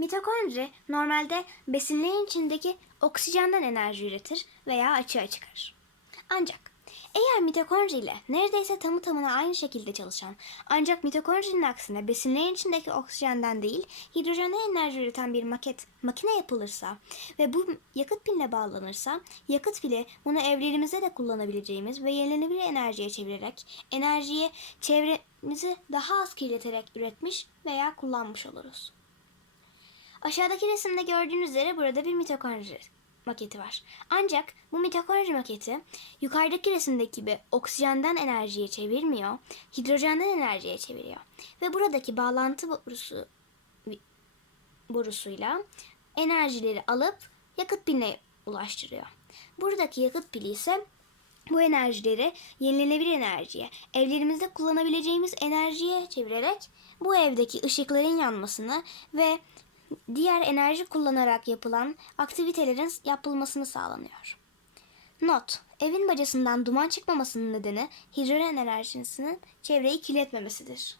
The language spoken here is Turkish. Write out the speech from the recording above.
Mitokondri normalde besinlerin içindeki oksijenden enerji üretir veya açığa çıkarır. Ancak eğer mitokondri ile neredeyse tamı tamına aynı şekilde çalışan ancak mitokondrinin aksine besinlerin içindeki oksijenden değil hidrojenden enerji üreten bir maket makine yapılırsa ve bu yakıt piline bağlanırsa yakıt pili bunu evlerimizde de kullanabileceğimiz ve yenilenebilir enerjiye çevirerek enerjiyi çevremizi daha az kirleterek üretmiş veya kullanmış oluruz. Aşağıdaki resimde gördüğünüz üzere burada bir mitokondri maketi var. Ancak bu mitokondri maketi yukarıdaki resimdeki gibi oksijenden enerjiye çevirmiyor, hidrojenden enerjiye çeviriyor. Ve buradaki bağlantı borusu borusuyla enerjileri alıp yakıt piline ulaştırıyor. Buradaki yakıt pili ise bu enerjileri yenilenebilir enerjiye, evlerimizde kullanabileceğimiz enerjiye çevirerek bu evdeki ışıkların yanmasını ve diğer enerji kullanarak yapılan aktivitelerin yapılmasını sağlanıyor. Not: Evin bacasından duman çıkmamasının nedeni hidrojen enerjisinin çevreyi kirletmemesidir.